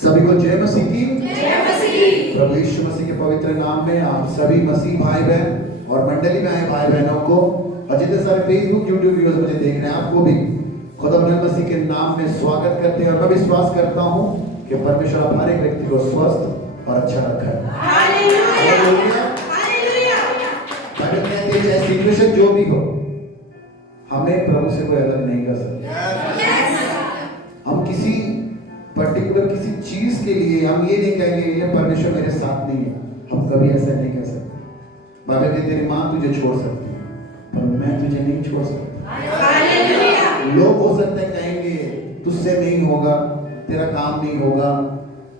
सभी को जय मसीह की। प्रभु यीशु मसीह के पवित्र नाम में आप सभी मसीह भाई बहन और मंडली में आए भाई बहनों को और जितने सारे फेसबुक यूट्यूब व्यूअर्स मुझे देख रहे हैं आपको भी खुदा मसीह के नाम में स्वागत करते हैं। और मैं विश्वास करता हूँ कि परमेश्वर आप हर एक व्यक्ति को स्वस्थ और अच्छा रखा है। हालेलुया। बाइबल कहती है चाहे सिचुएशन जो भी हो हमें प्रभु से कोई अलग नहीं कर सकते। हम किसी पर्टिकुलर किसी चीज के लिए हम ये नहीं कहेंगे ये परमेश्वर मेरे साथ नहीं है, हम कभी ऐसा नहीं कह सकते। बाइबल कहती है तेरी माँ तुझे छोड़ सकती है पर मैं तुझे नहीं छोड़ सकता। लोग हो सकते हैं कहेंगे तुझसे नहीं होगा, तेरा काम नहीं होगा,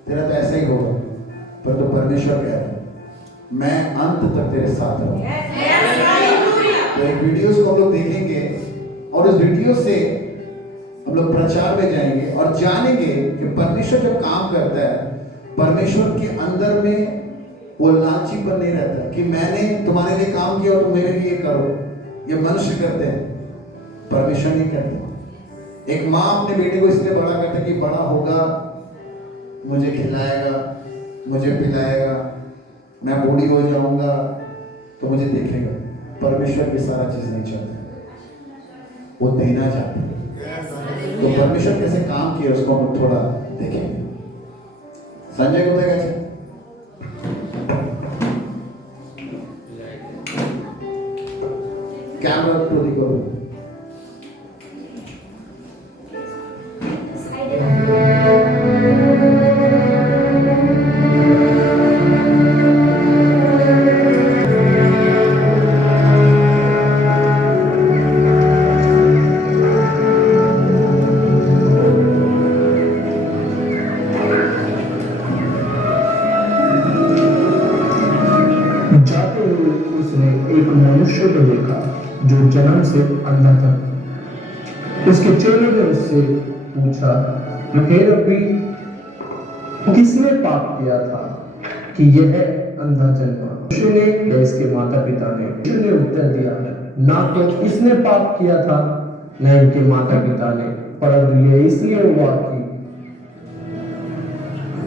तेरा तो ऐसा ही होगा, पर तो परमेश्वर कह रहा है मैं अंत तक तेरे साथ रहूंगा। तो एक वीडियो को हम लोग देखेंगे और उस वीडियो से हम लोग प्रचार में जाएंगे और जानेंगे कि परमेश्वर जब काम करता है परमेश्वर के अंदर में वो लालचीपन नहीं रहता कि मैंने तुम्हारे लिए काम किया और तुम मेरे लिए करो। ये मनुष्य करते हैं, परमेश्वर नहीं करते। एक माँ अपने बेटे को इसलिए बड़ा करता है कि बड़ा होगा मुझे खिलाएगा मुझे पिलाएगा, मैं बूढ़ी हो जाऊंगा तो मुझे देखेगा। परमेश्वर भी सारा चीज नहीं चाहता, वो देना चाहता है। तो परमेश्वर कैसे काम किया उसको हम थोड़ा देखेंगे। संजय को देखा कैमरा तो दिखो। जो जन्म से अंधा था। उसके चेलों ने उससे पूछा हे रब्बी किसने पाप किया था कि यह अंधा जन्मा, यीशु ने या इसके माता पिता ने? यीशु ने उत्तर दिया ना तो इसने पाप किया था न इनके माता पिता ने, परंतु यह इसलिए हुआ कि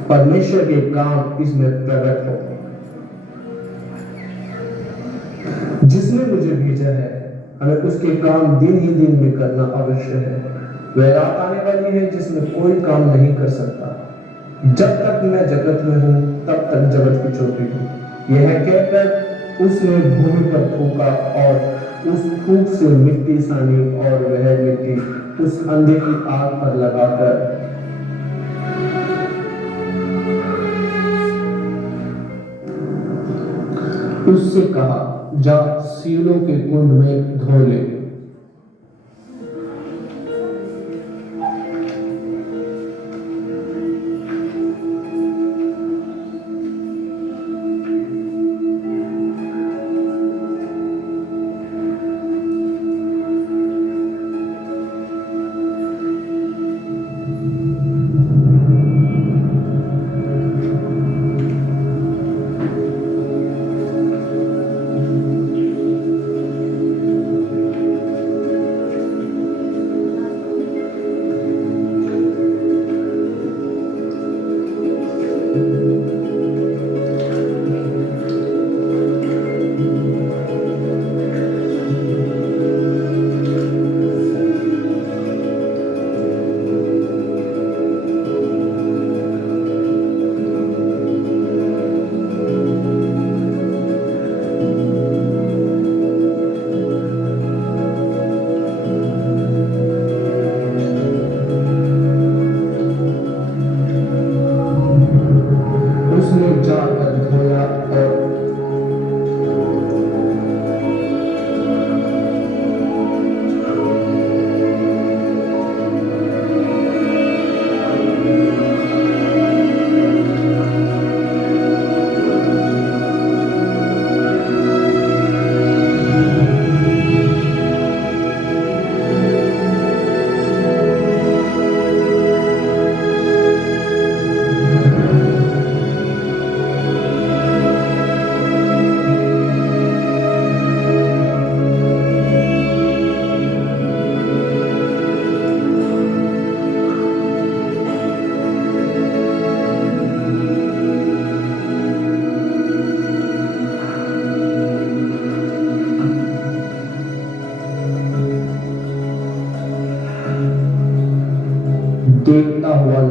परमेश्वर के काम इसमें प्रकट हो। जिसने मुझे भेजा है हमें उसके काम दिन ही दिन में करना आवश्यक है। वह रात आने वाली है जिसमें कोई काम नहीं कर सकता। जब तक मैं जगत में हूँ तब तक जगत की चोटी हूँ। यह कहकर उसने भूमि पर थूका और उस थूक से मिट्टी सानी और वह मिट्टी उस अंधे की आंख पर लगाकर उससे कहा जा सीलों के कुंड में धो ले।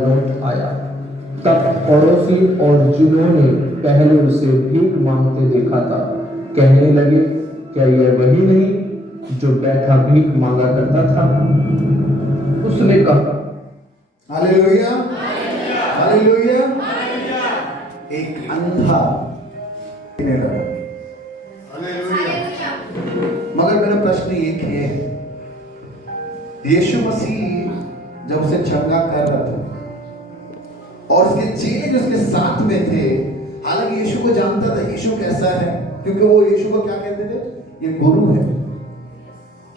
लौट आया। तब पड़ोसी और जिन्होंने पहले उसे भीख मांगते देखा था कहने लगे, क्या यह वही नहीं जो बैठा भीख मांगा करता था? उसने कहा, हालेलुया, हालेलुया। एक अंधा पीने लगा। मगर मेरा प्रश्न एक है, यीशु मसीह जब उसे चंगा कर रहा था और उसके चेले जो उसके साथ में थे, हालांकि यीशु को जानता था यीशु कैसा है, क्योंकि वो यीशु को क्या कहते थे, ये गुरु है।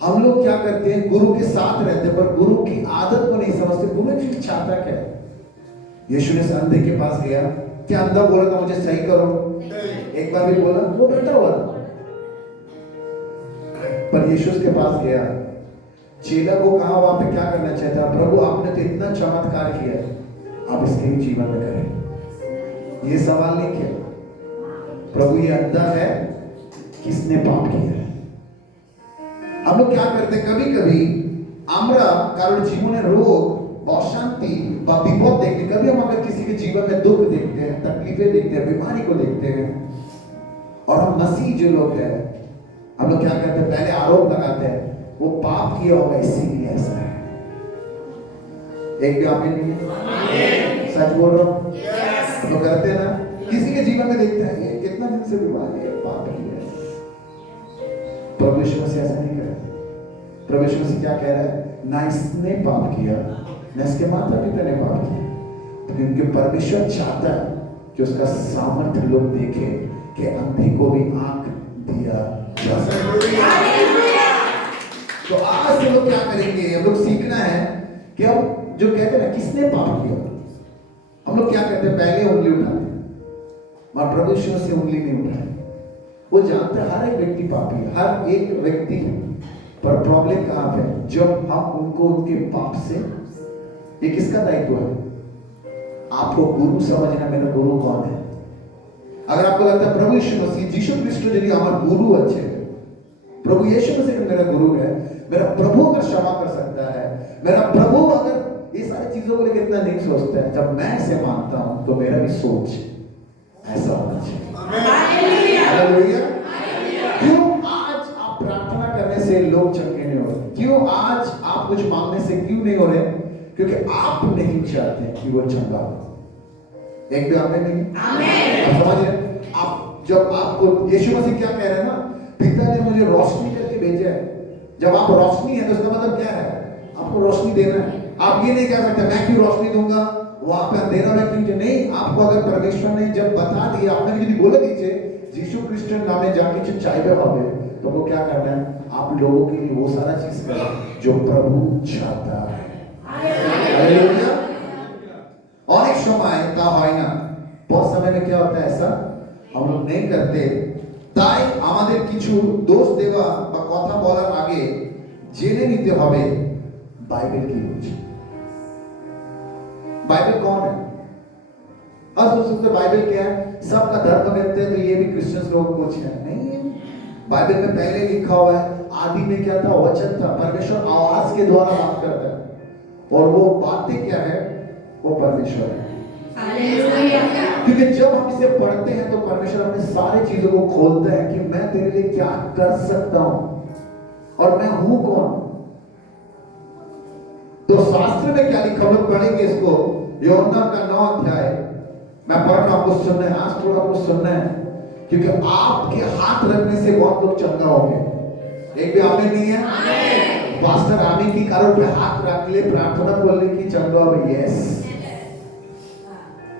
हम लोग क्या करते हैं, गुरु के साथ रहते हैं पर गुरु की आदत को नहीं समझते, गुरु की चाहता क्या है। यीशु ने अंधे के पास गया, क्या अंधा बोला था मुझे सही करो, एक बार भी बोला, वो बैठा हुआ था। पर यीशु के पास गया, चेला को कहा वहां पे क्या करना चाहता, प्रभु आपने तो इतना चमत्कार किया, आप इसके भी जीवन में करें। ये सवाल नहीं किया, प्रभु ये अंधा है, किसने पाप किया है। हम लोग क्या करते, कभी कभी আমরা কারোর জীবনে রোগ, অশান্তি বা বিপদ দেখতে, कभी हम अगर किसी के जीवन में दुख देखते हैं, तकलीफें देखते हैं, बीमारी को देखते हैं, और हम मसीह जो लोग हैं, हम लोग क्या करते हैं, पहले आरोप लगाते हैं वो पाप किया होगा इसीलिए ऐसा है। एक भी आमीन नहीं है, सच बोल रहा हूं, हम लोग करते हैं ना, किसी के जीवन में देखते हैं ये कितना दिन से बीमार है, पाप किया है। प्रभु यीशु मसीह ऐसा नहीं कर रहा। प्रभु यीशु मसीह क्या कह रहा है, ना इसने पाप किया ना इसके माता पिता ने पाप किया, तो क्योंकि परमेश्वर चाहता है कि उसका सामर्थ्य लोग देखे कि अंधे को भी आंख दिया जा सकता है। तो आज से लोग क्या करेंगे, हम लोग सीखना है कि अब जो कहते हैं ना किसने पाप किया, हम लोग क्या करते हैं, पहले उंगली उठाते हैं, मगर प्रभु यीशु से उंगली नहीं उठाए। वो जानते हैं हर एक व्यक्ति पापी है, हर एक व्यक्ति, पर प्रॉब्लम कहां पे, जब हम उनको उनके पाप से, ये किसका दायित्व है, आपको गुरु समझना, मेरा गुरु कौन है। अगर आपको लगता है प्रभु यीशु मसीह जीशु ख्रिस्ट यदि हमारा गुरु अच्छे है, प्रभु यीशु मसीह मेरा गुरु है, मेरा प्रभु अगर क्षमा कर सकता है, मेरा प्रभु अगर ये सारी चीजों को लेकर इतना नहीं सोचता है, जब मैं इसे मानता हूं तो मेरा भी सोच ऐसा होना चाहिए। हालेलुया। क्यों आज आप प्रार्थना करने से लोग चंगे नहीं हो रहे, क्यों आज आप कुछ मांगने से क्यों नहीं हो रहे, क्योंकि आप नहीं चाहते कि वो चंगा हो। एक भी आपने नहीं, आप समझ रहे, आप जब आपको यीशु मसीह क्या कह रहे हैं ना, पिता ने मुझे रोशनी करके भेजा है, जब आप रोशनी है तो उसका मतलब क्या है, आपको रोशनी देना है। आप ये नहीं कह सकते मैं क्यों रोशनी दूंगा, वहां पे अंधेरा में क्यों नहीं, आपको अगर परमेश्वर ने जब बता दिया, आपने यदि बोला दीजिए यीशु क्रिश्चियन नामे जाके जो चाहते हो तो वो क्या करना है, आप लोगों के लिए वो सारा चीज करें जो प्रभु चाहता है। हालेलुया। अनेक समय ता হয় না, बहुत समय में क्या होता है ऐसा हम लोग नहीं करते, তাই আমাদের কিছু দোষ দেওয়া বা কথা বলার আগে জেনে নিতে হবে বাইবেল কি বলছে। बाइबल कौन है, आज सोच सकते बाइबल क्या है, सबका धर्म कहते हैं तो ये भी क्रिश्चियंस लोग कुछ है नहीं है। बाइबल में पहले लिखा हुआ है, आदि में क्या था, वचन था, परमेश्वर आवाज के द्वारा बात करता है, और वो बातें क्या है, वो परमेश्वर है। क्योंकि जब हम इसे पढ़ते हैं तो परमेश्वर अपने सारे चीजों को खोलता है कि मैं तेरे लिए क्या कर सकता हूं और मैं हूं कौन। तो शास्त्र में क्या लिखा, हम लोग पढ़ेंगे इसको, यूहन्ना का 9 अध्याय मैं पढ़ रहा हूं, आपको सुनना है, आज थोड़ा आपको सुनना है, क्योंकि आपके हाथ रखने से बहुत लोग चंगा होंगे। एक भी आमीन नहीं है, पास्टर आमीन की कारों पे हाथ रख ले, प्रार्थना बोलने की चंगा हो। यस,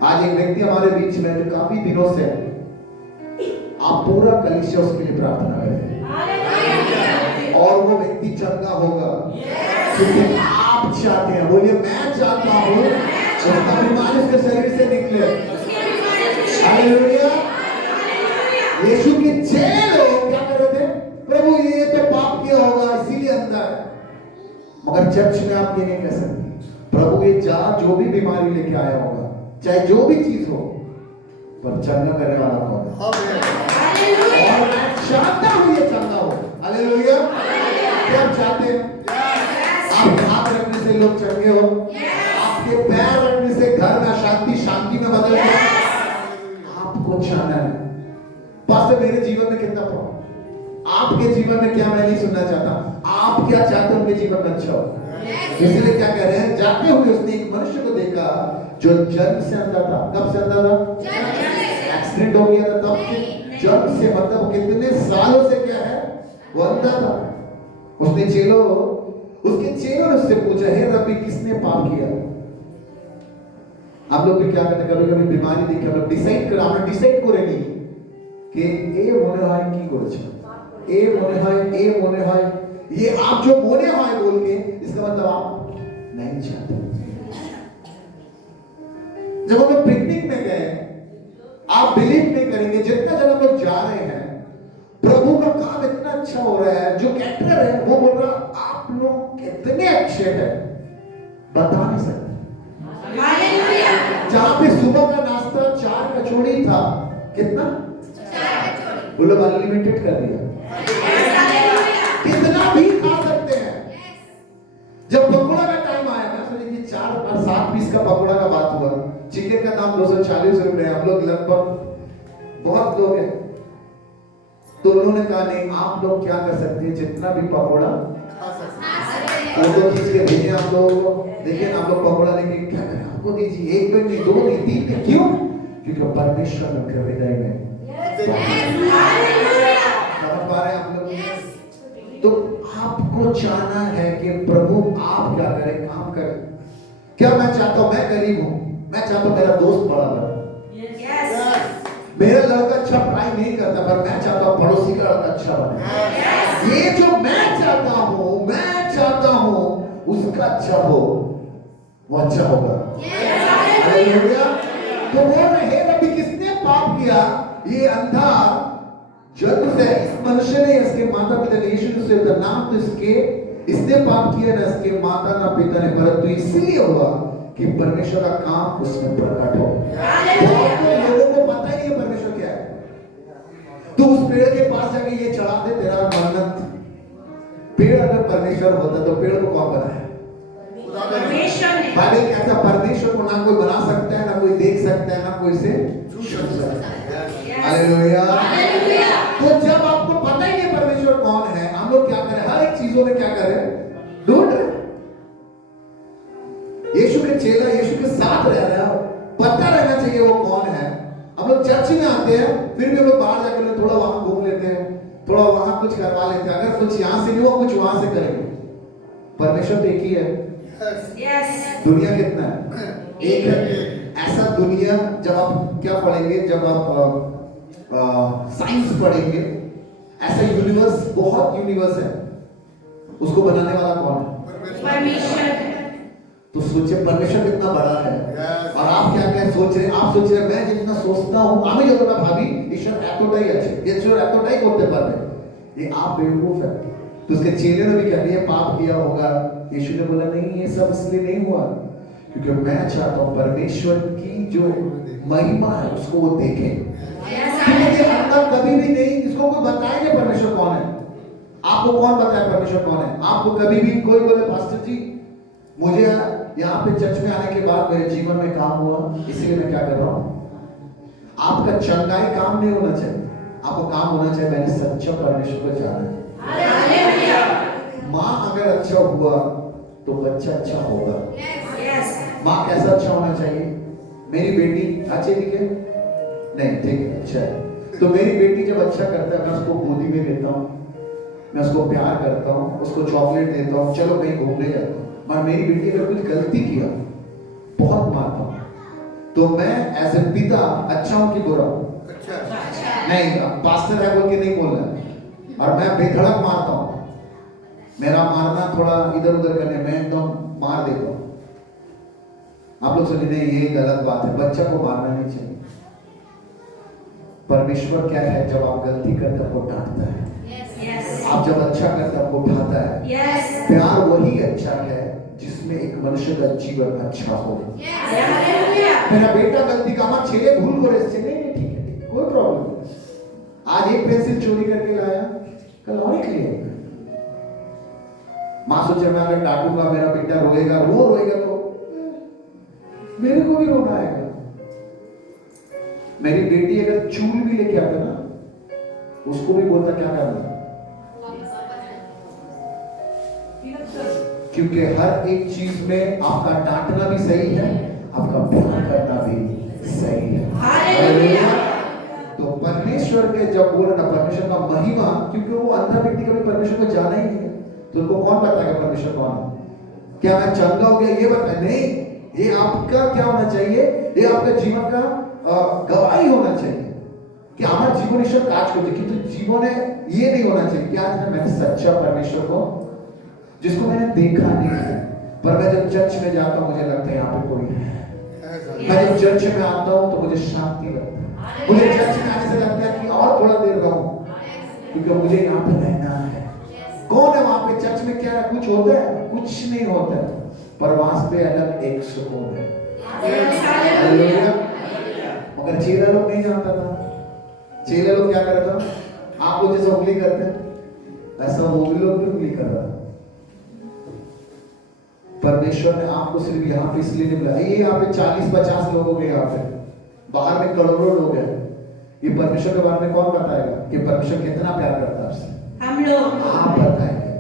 आज एक व्यक्ति हमारे बीच में जो काफी दिनों से, आप पूरा कलीसिया उसके लिए प्रार्थना करें और वो व्यक्ति चंगा होगा, क्योंकि आप चाहते हैं। बोलिए मैं चाहता हूं उसका बीमारी उसके शरीर से निकले। हालेलुया। यीशु के चेले लोग क्या कर रहे थे, प्रभु ये तो पाप किया होगा इसीलिए अंधा है, मगर चर्च में आप ये नहीं कह सकते, प्रभु ये जो भी बीमारी लेके आया होगा, चाहे जो भी चीज हो, पर चंगा करने वाला कौन है, और मैं चाहता हूं ये चंगा हो। हालेलुया। क्या चाहते हैं, आप हाथ रखने से लोग चंगे हो, आपके पैर रखने से जीवन में कितना प्रॉब्लम, आपके जीवन में क्या मैं नहीं सुनना चाहता, आप क्या चाहते हो उनके जीवन में अच्छा हो। इसलिए क्या कह रहे हैं, जाते हुए उसने एक मनुष्य को देखा जो जन्म से अंधा था। कब से अंधा था? एक्सीडेंट हो गया था तब से। जन्म से मतलब कितने सालों से क्या है, वो अंधा था। उसके चेलों ने उससे पूछा, हे रब्बी किसने पाप किया? हम लोग भी क्या करते, कभी कभी बीमारी देखी, हम लोग डिसाइड করে নি कि ए মনে হয় কি করেছে, ए মনে হয়, ये आप जो মনে হয় बोल के इसका मतलब आप नहीं चाहते। जब हम लोग पिकनिक में गए, आप बिलीव नहीं करेंगे, जितना जब हम लोग जा रहे हैं, प्रभु का काम इतना अच्छा हो रहा है। जो कैटर है वो बोल रहा, आप लोग कितने अच्छे हैं, बता नहीं सकते। जहां पे सुबह का नाश्ता 4 कचौड़ी था, कितना? 4 कचौड़ी, वो लोग अनलिमिटेड कर दिया, कितना भी खा सकते हैं। जब पकौड़ा का टाइम आया ना, सोचिए 4 और 7 पीस का पकौड़ा का बात हुआ, चिकन का दाम 240 रुपए, हम लोग लगभग बहुत लोग हैं, तो उन्होंने कहा नहीं, आप लोग क्या कर सकते हैं, जितना भी पकौड़ा खा सकते हैं, फोटो खींच के भेजें आप लोगों को। देखिए आप लोग पकौड़ा लेके क्या करें, आपको दीजिए, 1 मिनट नहीं, 2 नहीं, 3 नहीं, क्यों? क्योंकि परमेश्वर ने उनके हृदय में समझ पा रहे हैं आप लोग। तो आपको चाहना है कि प्रभु आप क्या करें, काम करें। क्या मैं चाहता हूं, मैं गरीब हूं, मैं चाहता हूं मेरा दोस्त बड़ा बने, मेरा लड़का अच्छा पढ़ाई नहीं करता, पर मैं चाहता हूं पड़ोसी का लड़का अच्छा बने। ये जो मैं चाहता हूं उसका अच्छा हो, वो अच्छा होगा। हालेलुया। तो बोल रहे हैं अभी किसने पाप किया? ये अंधा जन्म से, इस मनुष्य ने, इसके माता पिता ने, यीशु से नाम तो इसने पाप किया ना इसके माता ना पिता ने, परंतु इसलिए हुआ कि परमेश्वर का काम उसमें प्रकट हो। तो लोगों को पता ही नहीं परमेश्वर क्या है। तो उस पेड़ के पास जाके ये चढ़ा दे तेरा मन्नत। पेड़ अगर परमेश्वर होता तो पेड़ को कौन बनाया? बाइबल कहता है परमेश्वर को ना कोई बना सकता है, ना कोई देख सकता है, ना कोई से छू सकता है। हालेलुया। तो जब आपको पता ही नहीं परमेश्वर कौन है, हम लोग क्या करें, हर एक चीजों में क्या करें, ढूंढ रहे। यीशु के चेला यीशु के साथ रह रहा है, पता रहना चाहिए वो कौन है। हम लोग चर्च में आते हैं, फिर भी हम लोग बाहर जाकर थोड़ा वहां घूम लेते हैं, थोड़ा वहां कुछ करवा लेते हैं, अगर कुछ यहां से नहीं हुआ कुछ वहां से करेंगे। परमेश्वर तो एक ही है। दुनिया कितना है? एक है। ऐसा दुनिया, जब आप क्या पढ़ेंगे, जब आप साइंस पढ़ेंगे, ऐसा यूनिवर्स, बहुत यूनिवर्स है, उसको बनाने वाला कौन है? परमेश्वर। तो सोचिए परमेश्वर कितना बड़ा है। और आप क्या क्या सोच रहे हैं? आप सोच रहे हैं मैं जितना सोचता हूं, আমি যতটা ভাবি ঈশ্বর এতটাই আছে, ঈশ্বর এতটাই করতে পারবে, ये आप बेवकूफ है। तो उसके चेले ने भी क्या किया, पाप किया होगा। यीशु ने बोला नहीं, ये सब इसलिए नहीं हुआ, क्योंकि मैं चाहता हूं परमेश्वर की जो महिमा है उसको वो देखे। क्योंकि अंदर कभी भी नहीं, इसको कोई बताए नहीं परमेश्वर कौन है। आपको कौन बताए परमेश्वर कौन है? आपको कभी भी कोई बोले पास्टर जी मुझे यहाँ पे चर्च में आने के बाद मेरे जीवन में काम हुआ, इसीलिए मैं क्या कर रहा हूँ। आपका चंगाई काम नहीं होना चाहिए, आपको काम होना चाहिए मैंने सच्चा परमेश्वर को जाना है। माँ अगर अच्छा हुआ तो बच्चा अच्छा होगा। माँ कैसा अच्छा होना चाहिए? मेरी बेटी अच्छी दिखे नहीं, ठीक है, अच्छा है, तो मेरी बेटी जब अच्छा करता है मैं उसको गोदी में लेता हूँ, मैं उसको प्यार करता हूँ, उसको चॉकलेट देता हूँ, चलो कहीं घूमने जाता हूँ। और मेरी बेटी अगर कुछ गलती किया बहुत मारता हूँ, तो मैं एज ए पिता अच्छा हूँ कि बुरा हूँ? अच्छा नहीं, पास्टर है बोल के नहीं बोलना, और मैं बेधड़क मारता हूँ, मेरा मारना थोड़ा इधर उधर करने में एकदम मार देता हूँ। आप लोग सोचते हैं ये गलत बात है, बच्चा को मारना नहीं चाहिए। परमेश्वर क्या है, जब आप गलती करते हैं आपको डांटता है, आप जब अच्छा करते हैं आपको उठाता है। प्यार वही अच्छा है जिसमें एक मनुष्य का जीवन अच्छा हो। मेरा बेटा गलती का मां छेले भूल को रेस नहीं, ठीक है, कोई प्रॉब्लम नहीं। आज एक पेंसिल चोरी करके लाया, कल और एक ले आएगा। मां सोचे मैं अगर डांटूंगा मेरा बेटा रोएगा, रोएगा तो मेरे को भी रोना आएगा। मेरी बेटी अगर चूल भी लेके आता ना, उसको भी बोलता क्या करना, क्योंकि हर एक चीज में आपका डांटना भी सही है, आपका प्यार करना भी सही है। हालेलुया। तो परमेश्वर के जब बोला ना परमेश्वर का महिमा, क्योंकि वो अंदर व्यक्ति कभी परमेश्वर को जाना ही नहीं है, तो उनको कौन बताएगा परमेश्वर कौन है? क्या मैं चंगा हो गया ये बताए? नहीं, ये आपका क्या होना चाहिए, ये आपके जीवन का गवाही होना चाहिए कि हमारा जीवन ईश्वर काज करते, किंतु जीवन ये नहीं होना चाहिए कि आज मैं सच्चा परमेश्वर को जिसको मैंने देखा नहीं है, पर मैं जब चर्च में जाता हूँ मुझे लगता है यहाँ पे कोई है। मैं जब चर्च में आता हूँ तो मुझे शांति लगती है, मुझे चर्च में आने से लगता है कि और थोड़ा देर रहूं, क्योंकि मुझे यहाँ पे रहना है। कौन है वहां पे? चर्च में क्या है? कुछ होता है? कुछ नहीं होता है, पर वहां पे अलग एक सुकून है। मगर चेला लोग नहीं जानता था। चेला लोग क्या करता? आप लोग जैसे उंगली करते हैं ऐसा वो भी लोग भी उंगली कर रहा है। परमेश्वर ने आपको सिर्फ यहाँ पे इसलिए नहीं बुलाया। ये यहाँ पे 40-50 लोग हो गए, यहाँ पे बाहर में करोड़ों लोग हैं। ये परमेश्वर के बारे में कौन बताएगा कि परमेश्वर कितना प्यार करता है आपसे? हम लोग। आप बताएंगे।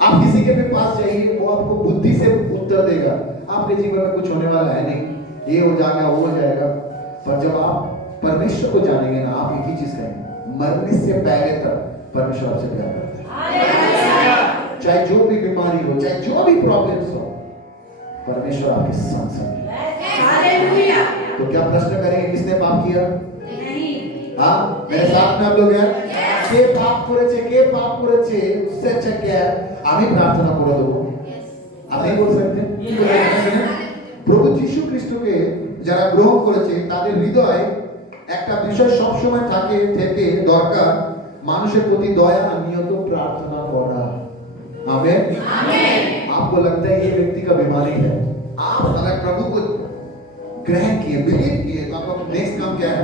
आप किसी के भी पास जाइए, वो आपको बुद्धि से उत्तर देगा। आपके जीवन में कुछ होने वाला है नहीं, ये हो जाएगा वो हो जाएगा। पर जब आप परमेश्वर को जानेंगे ना, आप एक ही चीज कहेंगे, मरने से पहले तक परमेश्वर आपसे प्यार करता है। चाहे जो भी बीमारी हो, चाहे जो भी प्रॉब्लम्स हो, परमेश्वर आपके संग है। तो क्या प्रश्न करेंगे किसने पाप किया? नहीं। हाँ, मेरे साथ में आप लोग हैं। के पाप करेছে उससे अच्छा क्या है? আমি প্রার্থনা করে দেবো। आप नहीं बोल सकते? প্রভু যীশু খ্রিস্টকে যারা গ্রহণ করেছে তাদের হৃদয়ে একটা বিষয় সব সময় থাকে থেকে দরকার, মানুষের প্রতি দয়া নিয়ত প্রার্থনা করা। आमीन। आपको लगता है ये व्यक्ति का बीमारी है, आप अगर प्रभु को ग्रहण किए, बिलीव किए, तो आपका नेक्स्ट काम क्या है?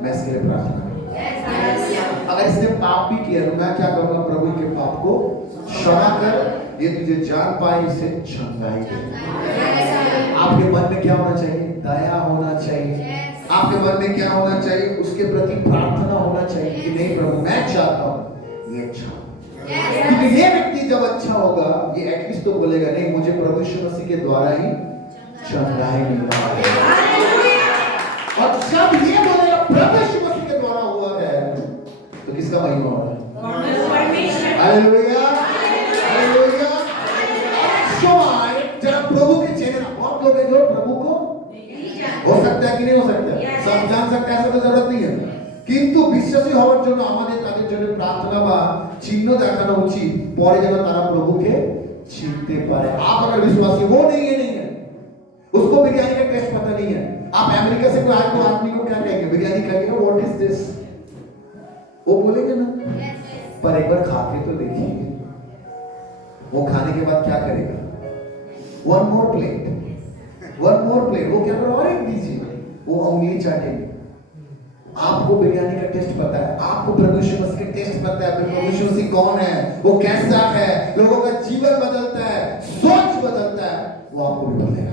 मैं इसके लिए प्रार्थना करूंगा। अगर इसने पाप भी किया तो मैं क्या करूंगा? प्रभु के पाप को क्षमा कर, ये तुझे जान पाए, इसे चंगाई दे। आपके मन में क्या होना चाहिए? दया होना चाहिए। आपके मन में क्या होना चाहिए? उसके प्रति प्रार्थना होना चाहिए कि नहीं प्रभु मैं चाहता हूँ ये अच्छा। क्योंकि ये व्यक्ति जब अच्छा होगा, ये एटलीस्ट तो बोलेगा नहीं मुझे प्रभु यीशु मसीह के द्वारा ही चंगाई मिला है। और जब ये बोलेगा प्रभु यीशु मसीह के द्वारा हुआ है, तो किसका महिमा हो रहा है? Hallelujah, hallelujah. जब प्रभु के चेहरे ना, बहुत लोग हैं जो प्रभु को हो सकता है कि नहीं हो सकता, सब जान सकते हैं, ऐसा तो जरूरत नहीं है। কিন্তু বিশ্বাসী হওয়ার জন্য আমাদের তাদের জন্য প্রার্থনা বা চিহ্ন দেখানো উচিত, পরে যেন তারা প্রভুকে চিনতে পারে। आप अगर विश्वासी वो नहीं है, उसको बिरयानी का टेस्ट पता नहीं है, आप अमेरिका से कोई आए तो आदमी को क्या कहेंगे? बिरयानी खाएंगे, व्हाट इज दिस, वो बोलेंगे ना। पर एक बार खा के तो देखिए, वो खाने के बाद क्या करेगा? वन मोर प्लेट, वो क्या करेगा? और एक दीजिए, वो उंगली चाटेगा। आपको बिरयानी का टेस्ट पता है, आपको प्रभु यीशु मसीह का टेस्ट पता है, प्रभु यीशु मसीह कौन है, वो कैसा है, लोगों का जीवन बदलता है, सोच बदलता है, वो आपको भी बदलेगा।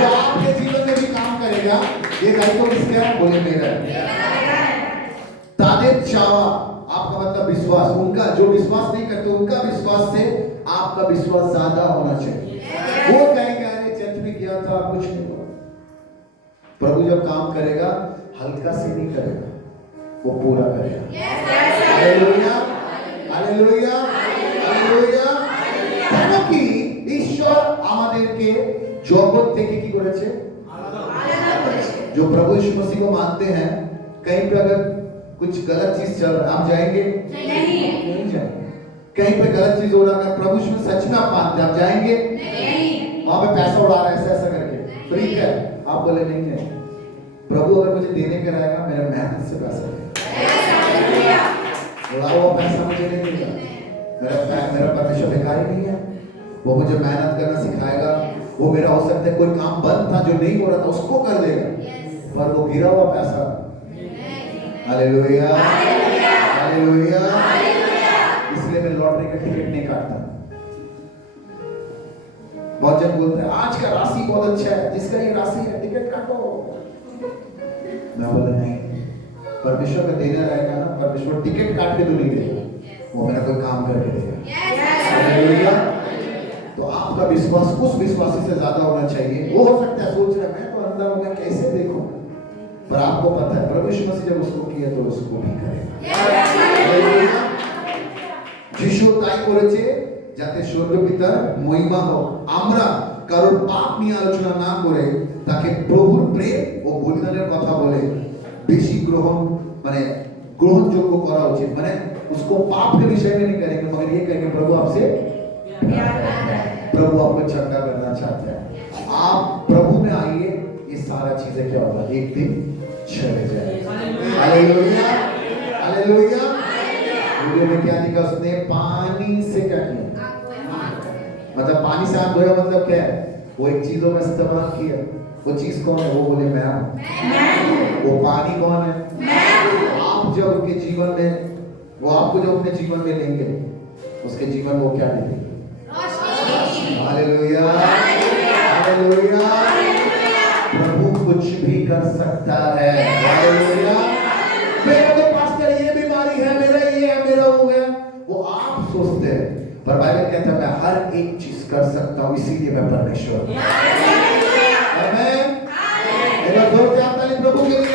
जो आपके जीवन में भी काम करेगा, ये दायित्व किसका है? बोले मेरा है। तादेर चावा, आपका मतलब विश्वास, उनका जो विश्वास नहीं करते उनका विश्वास से आपका विश्वास ज्यादा होना चाहिए। वो कहेंगे अरे चर्च में किया था कुछ नहीं हुआ। प्रभु जब काम करेगा हल्का से नहीं करेगा, वो पूरा करेगा। Hallelujah, hallelujah, hallelujah. কেন কি ঈশ্বর আমাদেরকে জগৎ থেকে কি করেছে? আলাদা করেছে। जो प्रभु यीशु मसीह को मानते हैं, कहीं पे अगर कुछ गलत चीज चल रहा है आप जाएंगे? नहीं जाएंगे। कहीं पे गलत चीज हो रहा है, प्रभु यीशु सच में आप मानते हैं, आप जाएंगे? नहीं। वहां पे पैसा उड़ा रहा है ऐसा करके, फ्री है, आप बोले नहीं जाएंगे। प्रभु अगर मुझे देने का रहेगा, मेरा मेहनत से पैसा देगा, उड़ा हुआ पैसा मुझे नहीं देगा। मेरा परमेश्वर भिखारी नहीं है, वो मुझे मेहनत करना सिखाएगा। वो मेरा हो सकता है कोई काम बंद था जो नहीं हो रहा था उसको कर देगा, पर वो गिरा हुआ पैसा। Hallelujah, hallelujah. इसलिए मैं लॉटरी का टिकट नहीं काटता। बहुत जन बोलते हैं आज का राशि बहुत अच्छा है, जिसका ये राशि है टिकट काटो। मैं बोला नहीं, परमेश्वर का देना रहेगा ना, परमेश्वर टिकट काट के तो नहीं देगा, वो मेरा कोई काम करके देगा। हालेलुया। तो आपका विश्वास उस विश्वासी से ज्यादा होना चाहिए। वो हो सकता है सोच रहा है मैं तो अंदर में कैसे देखूं, पर आपको पता है परमेश्वर मसीह जब उसको किया तो उसको भी करेगा। যিশু তাই করেছে যাতে স্বর্গপিতার মহিমা হোক। আমরা কারোর পাপ নিয়ে আলোচনা না করে তাকে প্রভুর প্রেম ও বলিদানের কথা বলে বেশি গ্রহণযোগ্য করা উচিত। মানে उसको पाप के विषय में नहीं करेंगे, मगर ये कहेंगे प्रभु आपसे प्यार करता है, प्रभु आपको चंगा करना चाहता है, आप प्रभु में आइए, ये सारा चीजें क्या होगा एक दिन चले जाएगा। Hallelujah hallelujah. वीडियो में क्या लिखा उसने, पानी से क्या किया, मतलब पानी से हाथ धोया, मतलब क्या है, वो एक चीजों में इस्तेमाल किया। वो चीज कौन है, वो बोले मैं हूं। वो पानी कौन है, आप जब उनके जीवन में, वो आपको जब अपने जीवन में लेंगे उसके जीवन वो क्या देंगे, हालेलुया हालेलुया। प्रभु कुछ भी कर सकता है। हालेलुया। मेरा तो पास्टर ये बीमारी है, मेरा ये है, मेरा वो है, वो आप सोचते हैं, पर बाइबल कहता है मैं हर एक चीज कर सकता हूं, इसीलिए मैं परमेश्वर हूं। आमीन। एक बार जोर से आप ताली प्रभु के लिए